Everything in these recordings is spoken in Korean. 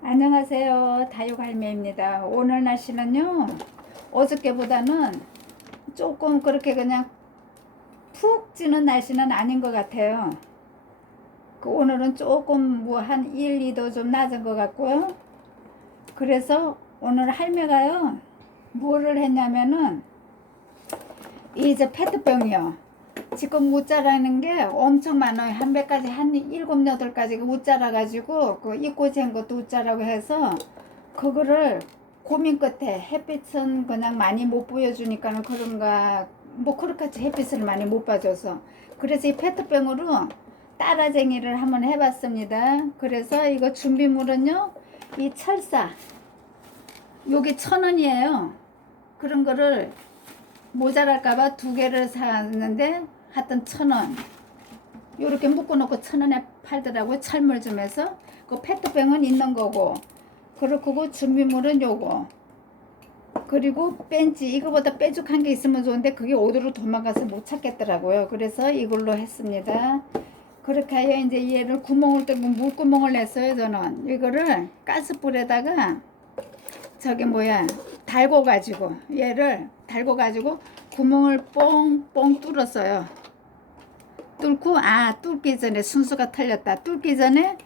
안녕하세요. 다육할매입니다. 오늘 날씨는요, 어저께보다는 조금 그렇게 그냥 푹 찌는 날씨는 아닌 것 같아요. 그 오늘은 조금 뭐 한 1, 2도 좀 낮은 것 같고요. 그래서 오늘 할매가요, 뭐를 했냐면은, 이제 페트병이요. 지금 웃자라는 게 엄청 많아요. 한몇 가지, 한 일곱, 여덟 가지가 웃자라가지고, 그 입고지한 것도 웃자라고 해서, 그거를 고민 끝에 햇빛은 그냥 많이 못 보여주니까는 그런가, 뭐 그렇게 햇빛을 많이 못 봐줘서. 그래서 이 페트병으로 따라쟁이를 한번 해봤습니다. 그래서 이거 준비물은요, 이 철사. 요게 천 원이에요. 그런 거를 모자랄까봐 두 개를 샀는데 하여튼 천 원. 요렇게 묶어놓고 천 원에 팔더라고요. 철물 좀 해서. 그 페트병은 있는 거고. 그렇고 준비물은 요거. 그리고 뺀지 이거보다 뾰족한 게 있으면 좋은데 그게 어디로 도망가서 못 찾겠더라고요. 그래서 이걸로 했습니다. 그렇게 해야 이제 얘를 구멍을 뚫고 물구멍을 냈어요. 저는 이거를 가스불에다가 저기 뭐야 달고 가지고 얘를 달고 가지고 구멍을 뽕뽕 뚫었어요. 뚫고 아 뚫기 전에 순수가 틀렸다. 뚫기 전에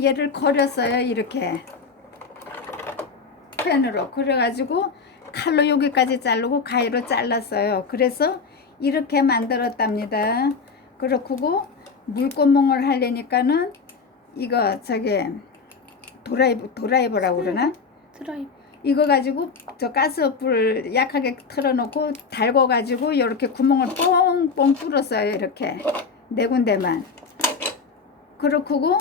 얘를 거렸어요. 이렇게 펜으로 그래가지고 칼로 여기까지 자르고 가위로 잘랐어요. 그래서 이렇게 만들었답니다. 그렇고 물구멍을 하려니까는 이거 저기 도라이브 도라이버라고 그러나? 드라이브. 이거 가지고 저 가스불 약하게 틀어놓고 달궈 가지고 이렇게 구멍을 뽕뽕 뚫었어요 이렇게. 네 군데만. 그렇고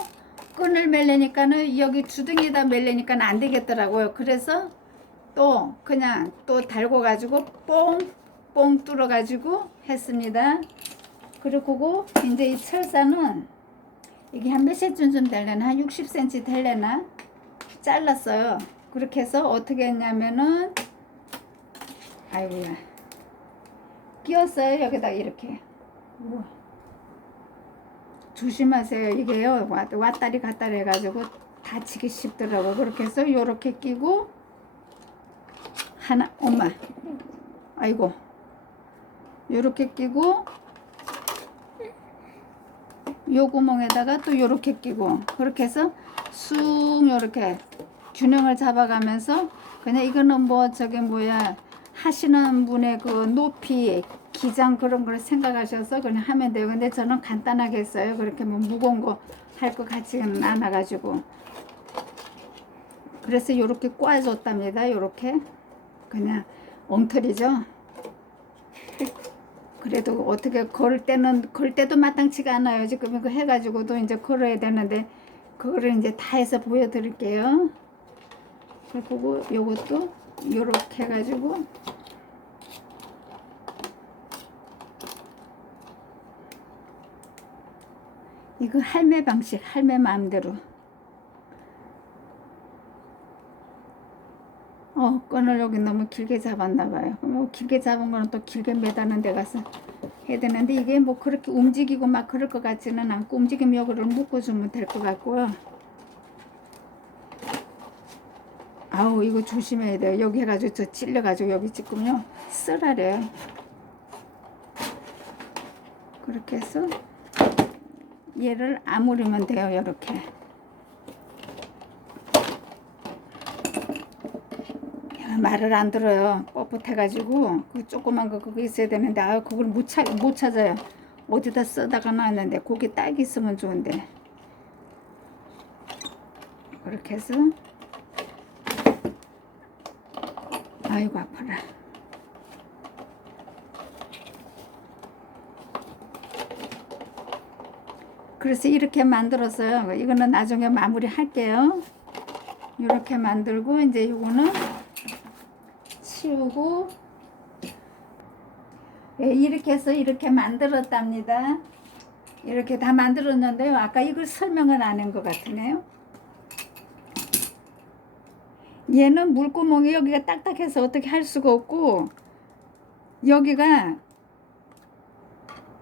끈을 멜려니까는 여기 주둥이에다 멜려니까는 안 되겠더라고요. 그래서 또 그냥 또 달궈 가지고 뽕뽕 뚫어 가지고 했습니다. 그리고 이제 이 철사는 이게 한몇 cm쯤 될려나? 한 60cm 될려나? 잘랐어요 그렇게 해서 어떻게 했냐면은 아이고야. 끼웠어요 여기다 이렇게. 우와. 조심하세요. 이게요 왔- 왔다리 갔다리 해가지고 다치기 쉽더라고. 그렇게 해서 요렇게 끼고 하나 엄마. 아이고. 요렇게 끼고 요 구멍에다가 또 요렇게 끼고. 그렇게 해서 쑥 요렇게 균형을 잡아가면서 그냥 이거는 뭐 저게 뭐야 하시는 분의 그 높이 기장 그런 걸 생각하셔서 그냥 하면 돼요. 근데 저는 간단하게 했어요. 그렇게 뭐 무거운 거 할 것 같지는 않아 가지고 그래서 요렇게 꽈줬답니다. 요렇게 그냥 엉터리죠. 그래도 어떻게 걸을 때는 걸 때도 마땅치가 않아요. 지금 이거 해가지고도 이제 걸어야 되는데 그거를 이제 다 해서 보여드릴게요. 그리고 요것도 요렇게 해가지고 이거 할매 방식 할매 마음대로. 어 끈을 여기 너무 길게 잡았나 봐요. 뭐 길게 잡은 거는 또 길게 매다는 데 가서 해야 되는데 이게 뭐 그렇게 움직이고 막 그럴 것 같지는 않고 움직이면 여기를 묶어주면 될 것 같고요 아우 이거 조심해야 돼요. 여기 해가지고 저 찔려가지고 여기 지금요. 쓰라래요 그렇게 해서 얘를 아무리면 돼요 이렇게. 말을 안 들어요. 뻣뻣해가지고. 그 조그만 거 그거 있어야 되는데 아 그걸 못, 찾, 못 찾아요. 어디다 써다가 놨는데 거기 딱 있으면 좋은데. 그렇게 해서 아이고 아파라. 그래서 이렇게 만들었어요. 이거는 나중에 마무리 할게요. 이렇게 만들고 이제 이거는 치우고 예, 이렇게 해서 이렇게 만들었답니다. 이렇게 다 만들었는데요. 아까 이걸 설명을 안 한 것 같으네요. 얘는 물구멍이 여기가 딱딱해서 어떻게 할 수가 없고 여기가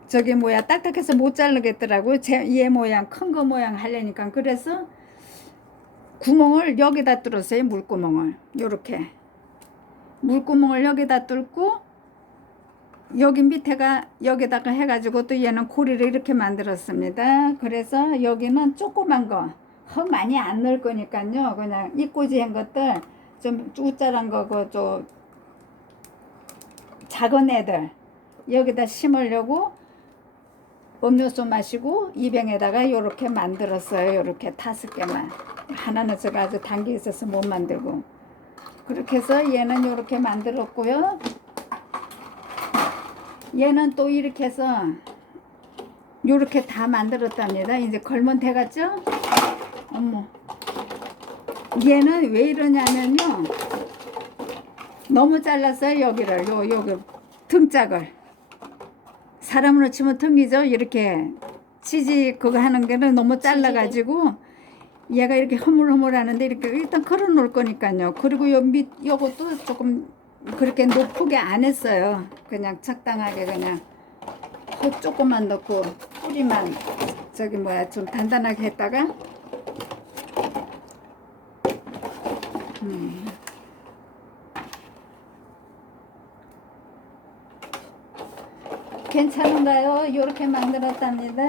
저기 뭐야 딱딱해서 못 자르겠더라고요. 제, 얘 모양 큰 거 모양 하려니까 그래서 구멍을 여기다 뚫었어요. 물구멍을 요렇게 물구멍을 여기다 뚫고 여기 밑에가 여기다가 해가지고 또 얘는 고리를 이렇게 만들었습니다. 그래서 여기는 조그만 거, 허 많이 안 넣을 거니까요. 그냥 이꼬지 한 것들 좀 우짜란 거고 좀 작은 애들 여기다 심으려고 음료수 마시고 이병에다가 요렇게 만들었어요. 요렇게 다섯 개만. 하나는 제가 아주 단계 있어서 못 만들고. 그렇게 해서 얘는 요렇게 만들었고요. 얘는 또 이렇게 해서 요렇게 다 만들었답니다. 이제 걸면 돼갔죠? 어머. 얘는 왜 이러냐면요. 너무 잘랐어요. 여기를. 요, 여기 등짝을. 사람으로 치면 등이죠. 이렇게 치지 그거 하는 게는 너무 잘라가지고 얘가 이렇게 허물허물 하는데 이렇게 일단 걸어 놓을 거니까요. 그리고 요 밑 요것도 조금 그렇게 높게 안 했어요. 그냥 적당하게 그냥 호 조금만 넣고 뿌리만 저기 뭐야 좀 단단하게 했다가 음. 괜찮은가요? 요렇게 만들었답니다.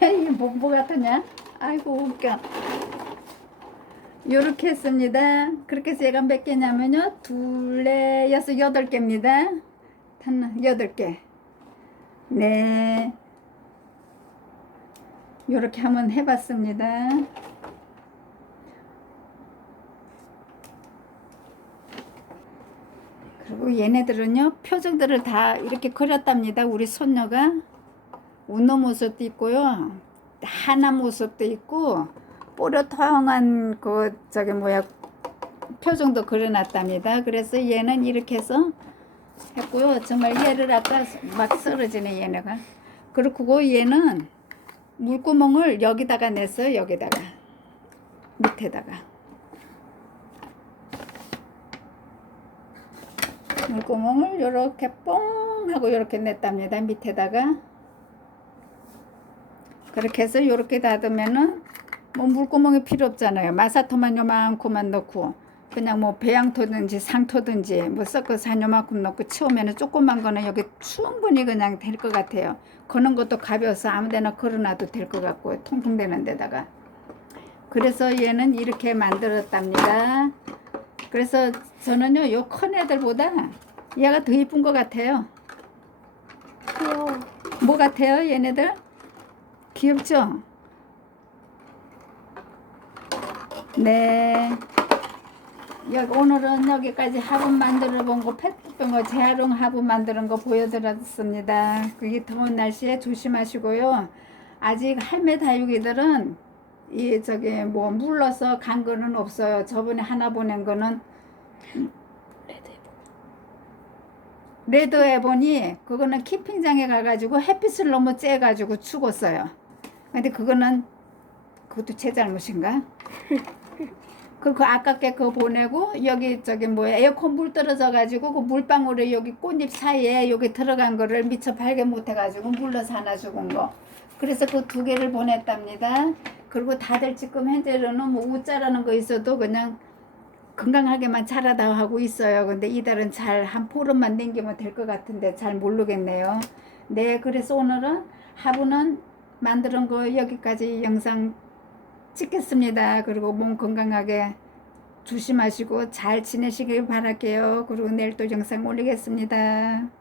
이게 뭐뭐 같으냐? 아이고 웃겨. 요렇게 했습니다. 그렇게 해서 얘가 몇 개냐면요. 둘, 넷, 여섯, 여덟 개입니다. 하나, 여덟 개. 네. 요렇게 한번 해봤습니다. 그리고 얘네들은요 표정들을 다 이렇게 그렸답니다. 우리 손녀가. 웃는 모습도 있고요. 하나 모습도 있고 뽀렷통한 그 저기 뭐야 표정도 그려놨답니다. 그래서 얘는 이렇게 해서 했고요. 정말 얘를 아까 막 쓰러지네 얘네가. 그렇고 얘는 물구멍을 여기다가 냈어요 여기다가. 밑에다가 물구멍을 이렇게 뽕 하고 이렇게 냈답니다. 밑에다가 그렇게 해서 이렇게 닫으면은 뭐 물구멍이 필요 없잖아요. 마사토만 요만큼만 넣고 그냥 뭐 배양토든지 상토든지 뭐 섞어서 한 요만큼 넣고 치우면은 조그만 거는 여기 충분히 그냥 될 것 같아요. 거는 것도 가벼워서 아무데나 걸어놔도 될 것 같고 통풍되는 데다가 그래서 얘는 이렇게 만들었답니다. 그래서 저는요, 요 큰 애들보다 얘가 더 이쁜 것 같아요. 귀여워. 뭐 같아요, 얘네들? 귀엽죠? 네. 여기 오늘은 여기까지 화분 만들어 본 거, 페트병어 재활용 화분 만드는 거 보여드렸습니다. 그게 더운 날씨에 조심하시고요. 아직 할매 다육이들은 이 저기 뭐 물러서 간 거는 없어요. 저번에 하나 보낸 거는 레드 에본이 그거는 키핑장에 가가지고 햇빛을 너무 쬐가지고 죽었어요. 근데 그거는 그것도 제 잘못인가? 그, 그 아깝게 그거 보내고 여기 저기 뭐야 에어컨 물 떨어져 가지고 그 물방울이 여기 꽃잎 사이에 여기 들어간 거를 미처 발견 못 해가지고 물러서 하나 죽은 거. 그래서 그 두 개를 보냈답니다. 그리고 다들 지금 현재로는 뭐 우짜라는 거 있어도 그냥 건강하게만 자라다 하고 있어요. 근데 이달은 잘 한 포름만 남기면 될 것 같은데 잘 모르겠네요. 네, 그래서 오늘은 화분은 만드는 거 여기까지 영상 찍겠습니다. 그리고 몸 건강하게 조심하시고 잘 지내시길 바랄게요. 그리고 내일 또 영상 올리겠습니다.